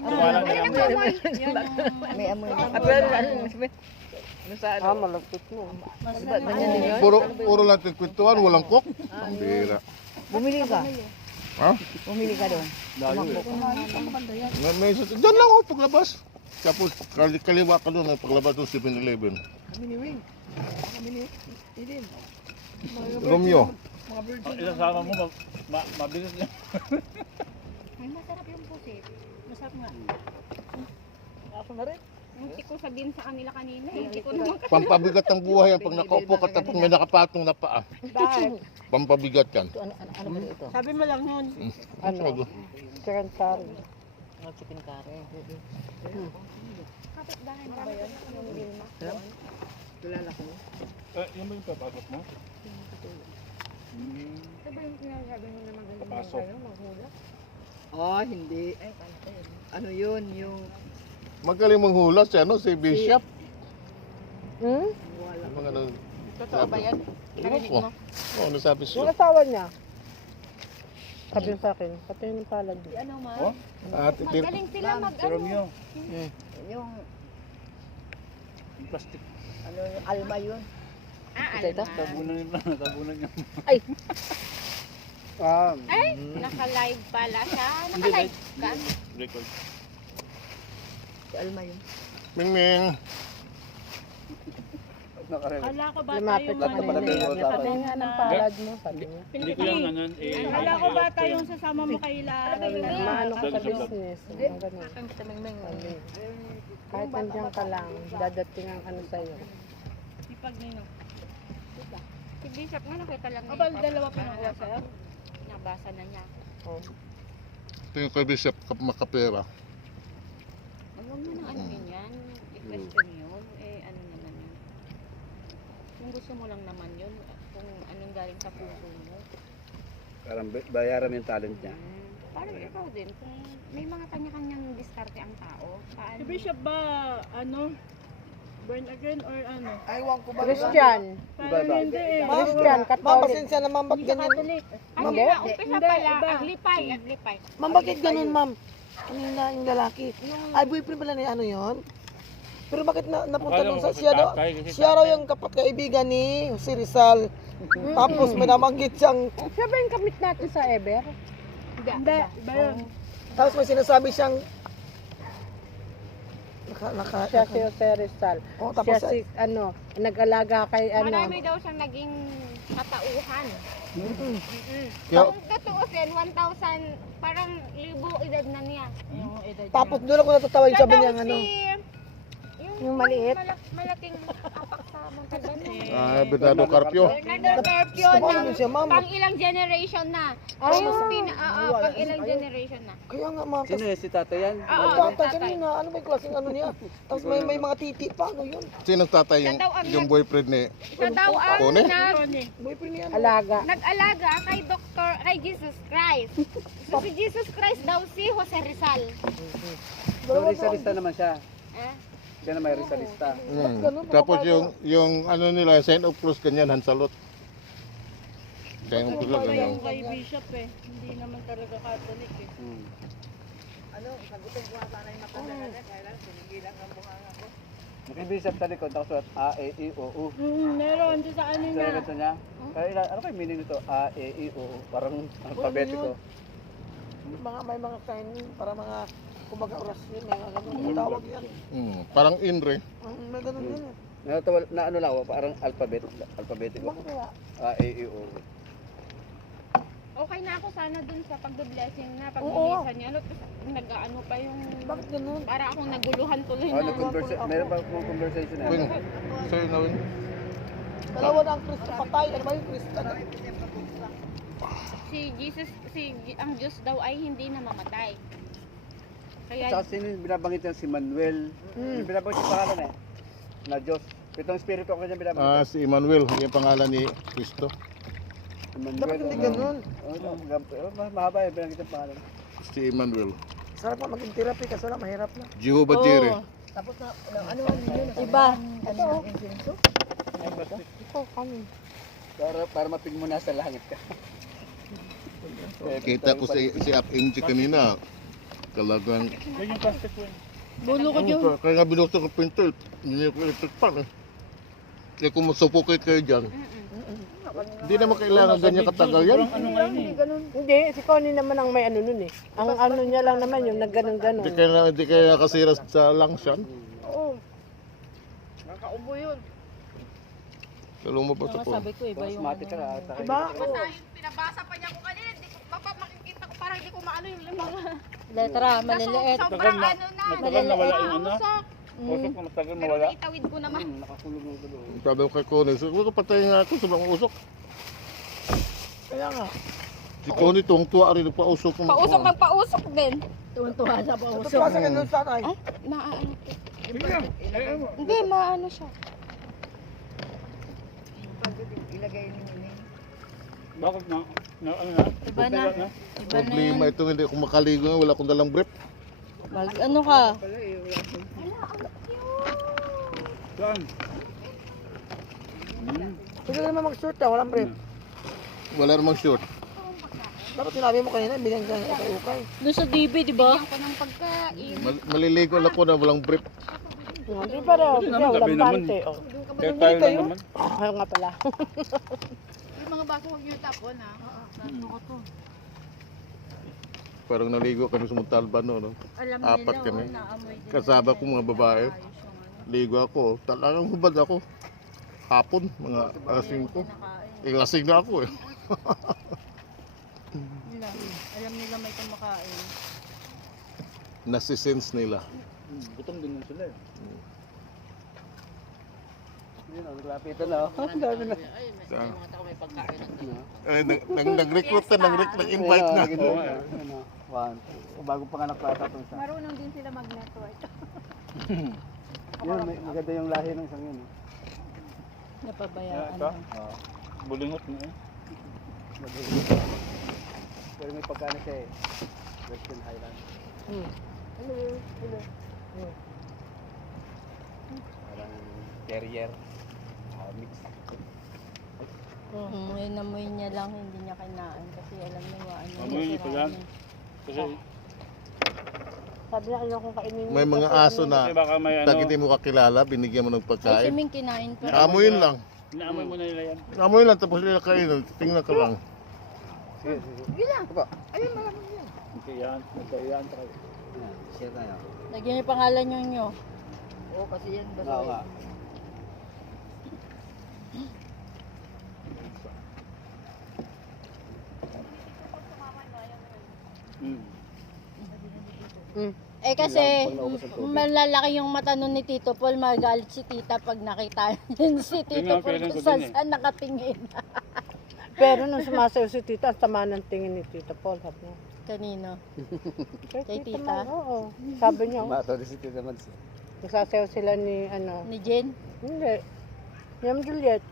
tumalang na Ay, naman. nag-amoy. May amoy. Malagkit mo. Puro lang kwentuhan, walang cook. Ang bira. Bumili ka. Ha? Bumili ka doon. Layo eh. Diyan lang ako paglabas. Tapos kaliwa ka doon, paglabas doon 7-Eleven. Romeo. Isasama mo, mabilis lang. Ay, masarap yung pusit. Masarap nga. Ako na rin. Hindi ko sabihin sa kanila kanina. Hindi ko naman Pampabigat ang buhay yan pag nakaupo ka tapos may nakapatong na paa. Bakit? Pampabigat yan. Ano ba ito? Sabi mo lang yun. Ano? Chicken curry. Chicken curry. kapit bahay. Marami ko sa yung Wilma. Tulala ko. Yan ba yung papasok mo? Ito ba yung sinasabi mo na magaling Papasok. kayo, maghulak? Oh, hindi. Ano yun? Yung... Magaling manghula si ano, si Bishop. Hmm? Yung mga ano, Totoo ba yan? Narinig mo? Oo, ano sabi Yung siya? asawa niya. Sabi niya sa akin, pati yung palad niya. Ano ma? Oh? Magaling sila mag Si Romeo. Yung... Yung plastic. Ano yung alma yun? Alma. Tabunan niya. Ay, naka-live pala siya. Naka-live ka? Record. Si alma yun. Ming. Kala ko bata Lumapit yung ka kanina. Sabi nga ng palad mo, sabi niya. Hindi ko lang nanan eh. Kala ko bata yung sasama mo kay Lara. Maano ka sa Sabi- business. Ang ganun. Sabi. Kahit nandiyan ka lang, dadatingan ka na sa'yo. Ipag nino. Si Bishop nga nakita lang Abal, dalawa pa nakuha sa'yo? Nabasa na niya. Oh. Ito yung kay Bishop makapera. Huwag mo nang ano yan. I-question yun. Eh, ano naman yun. Kung gusto mo lang naman yun, kung anong galing sa puso mo. Parang bayaran yung talent niya. Parang ikaw din, kung may mga kanya-kanyang diskarte ang tao, paano? Si Bishop ba, ano, born again or ano? Aywan ko ba? Christian. Parang hindi eh. Christian, Catholic. pasensya naman, ba't Hindi ka ganyan? Catholic. Ay, Ma'am, nga, umpisa Hindi, pala, iba. aglipay, aglipay. Ma'am, bakit ganun, ma'am? Kanina yung lalaki. Ay, boyfriend pala ni ano yon? Pero bakit napunta doon sa siya raw yung kaibigan ni si Rizal. Tapos may namanggit siyang, Siya ba yung kamit natin sa Eber? Hindi, iba yun. tapos may sinasabi siyang, Siya si Jose Rizal. oh, Siya tapos, si, ano, nag-alaga kay, ano. Marami daw siyang naging katauhan. Kaya, Kung tutuusin, 1,000, parang libo edad na niya. tapos doon ako natatawa yung sabi niya, Siya daw ano, Yung maliit? Malaking apak sa Montalban. Bernardo Carpio. Bernardo Carpio Gusto ng ko siya, ma'am. pang ilang generation na. Ay, Yung pang ilang generation na. Kaya nga, ma'am. Sino Tapos, yung si tatay yan? Oo, ang tatay tatay. kanina, ano ba yung klaseng ano niya? Tapos may mga titi pa, ano yun? Sino tatay yung boyfriend ni Siya daw ang Tone? Boyfriend niya, ano? Alaga. nag-alaga kay Jesus Christ. So si Jesus Christ daw si Jose Rizal. So, Rizalista naman siya. Eh? Siya na may Rizalista. Tapos yung ano nila, Saint of Cruz, ganyan, Hansalot. Saint of Cruz, Wala ganyan. yung kay Bishop eh. Hindi naman talaga Catholic eh. Nakibisap sa likod, nakasulat A, E, I, O, U. Meron doon sa ano Sa niya. likod niya. Kaya ano kayo meaning nito? A, E, I, O, U. Parang alphabetico. May mga sign, para mga, kumbaga orasyon, may mga ganun, tawag yan. Parang Inre. May ganun yan eh. Na ano lang ako, parang alphabetico. Bakit kaya? A, E, I, O, U. Okay na ako sana dun sa pagbe-blessing na, Oo. pag-bilisan niya. Ano, nag-ano pa yung... Bakit ganun? Para akong naguluhan tuloy Oh, na. meron pa akong conversation na. Wing, sa'yo na Wing. Dalawa na ang Kristo patay. Ano ba yung Kristo? Si Jesus, ang Diyos daw ay hindi namamatay. Kaya Tsaka sino yung binabanggit niya? Si Manuel. Yung binabanggit yung pangalan eh. Na Diyos. Pitong espiritu ako niya binabanggit. Si Emmanuel, yung pangalan ni Cristo. Si Manuel. Dapat hindi ganun. Mahaba yung binanggit yung pangalan. Si Emmanuel. Sarap na maging therapy kasi lang mahirap na. Jehovah Jireh. Tapos na, ano yun? Iba. Ano ang insenso? Ito, kami. Para mapig mo na sa langit ka. Kita ko si Ap MG kanina. Talagang, Bulo ko dyan. kaya nga binuksan ko pinto, hindi ko electric pan eh. Kaya kung masuffocate kayo dyan, hindi naman kailangan ganyan katagal yan. Hindi, si Connie naman ang may ano nun eh. Ang ano niya lang naman yung nagganon-ganon. Hindi kaya nakasira sa lungs yan. Oo. Nakaubo yun. Kaya lumabas Kaya ako. sabi ko, iba yung Asthmatic ka na ata. Diba? Pinabasa pa niya ko kanina. Hindi ko, makikita ko parang hindi ko maano yung mga. letra, maliliit. Sobrang ano na. Matagal na wala yung ano. Usok. Usok na matagal na Pero wala. naitawid ko naman. Nakakulong ng dulo. Sabi ko kay Connie, huwag ka patayin nga ako, sobrang usok. Kaya nga. Si Connie tuwang-tuwa rin, pausok. Pausok ng pausok din. Tuwan-tuwa sa pausok. Tatuwasan ka doon sa tatay. Maaano to. Sige lang. Hindi, maano siya. Bakit na? Ano na? Iba na. Okay na? Iba na yan. Problema ito, hindi ako makaligo nga, wala akong dalang brief. Ano ka? Saan? Pwede naman mag-short ka, walang brief. Wala namang short. Dapat sinabi mo kanina, bilhan ka ng ukay. Doon sa DB, di ba? Ako ng pagkain. Maliligo lang ako na walang brief. Hindi pa daw. Hindi Kaya naman, walang gabi naman. bante. Oh. Kaya tayo lang naman. Ayaw nga pala. Yung mga baso huwag niyo tapon ha. Parang naligo kami sa Montalban, no? Alam Apat nila, kami. naamoy din. Kasama ko mga babae. Ligo ako. Talagang hubad ako. Hapon, mga alas 5. Lasing na ako eh. Alam nila may kumakain. Nasisense nila. Gutom din sila eh. Yun o, naglapitan na o. Ang dami na. Ay, nag-recruit na, nag-invite na. One. Bago pa nga naklata itong isa. Marunong din sila mag-network. Yun, maganda yung lahi ng isang yun. Napabayaan. Ito? Bulingot na eh. Pero may pagkano siya eh. Western Highlands. Parang terrier. Mix. Inamoy niya lang, hindi niya kinain. Kasi alam niya ano. Amoy niya pa yan. Kasi Sabi niya, ayaw kong kainin. May mga aso na baka may ano. pag hindi mo kakilala, binigyan mo ng Ay, si pagkain. Ming kinain pa. Amoyin lang. Inaamoy mo na nila yan. Amoyin lang, tapos nila kainin. Tingnan ka lang. Sige, sige. Sige lang. Ito. Ayun, malamang yan. Magkayaan. Magkayaan tayo. Share tayo. Lagyan niyo pangalan niyo. Oo, kasi yan Oo nga. Eh kasi, malalaki yung mata nun ni Tito Paul, magalit si Tita pag nakita yun si Tito Yun nga, Paul feeling kung ko saan din eh. saan nakatingin. Pero nung sumasayo si Tita, ang tama ng tingin ni Tita Paul. Sabi niya. Kanino? Kay Kay Tita? Tita? Mal, oo. Sabi niya, Matodicity naman siya. nagsasayaw sila ni ano. Ni Jen? Hindi. Yung Juliet.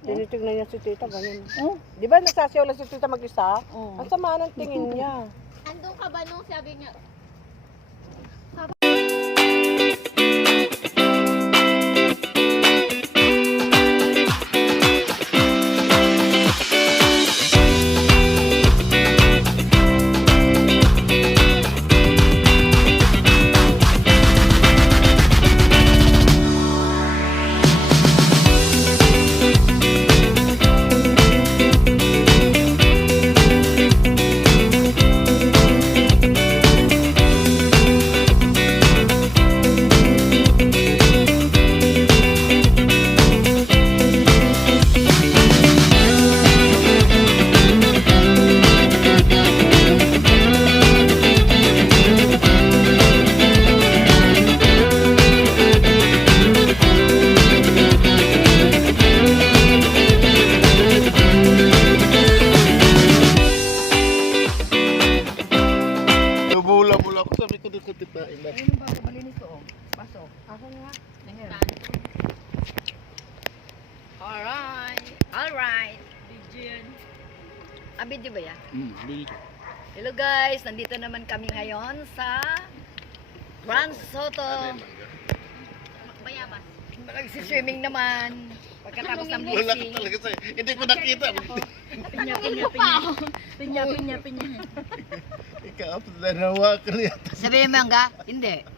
Tinitignan niya si Tita, ganyan. Oh. Di ba nagsasayaw lang si Tita mag-isa? Oo. Ang sama ng tingin niya. Andun ka ba nung sabi niya, Lumula-mula ako, sabi ko dito titain na. ayun ba, malinis to oh. Baso. Ako nga. Ayan. Alright. Alright. Video ba yan? Hello guys, nandito naman kami ngayon sa Grand Soto. Bayabas. Nagsiswimming naman. Pagkatapos ng Wala ka blessing. talaga sa'yo. Hindi ko nakita. Pinya. Ikaw, dalawa ka rin. Sabihin mo nga, hindi.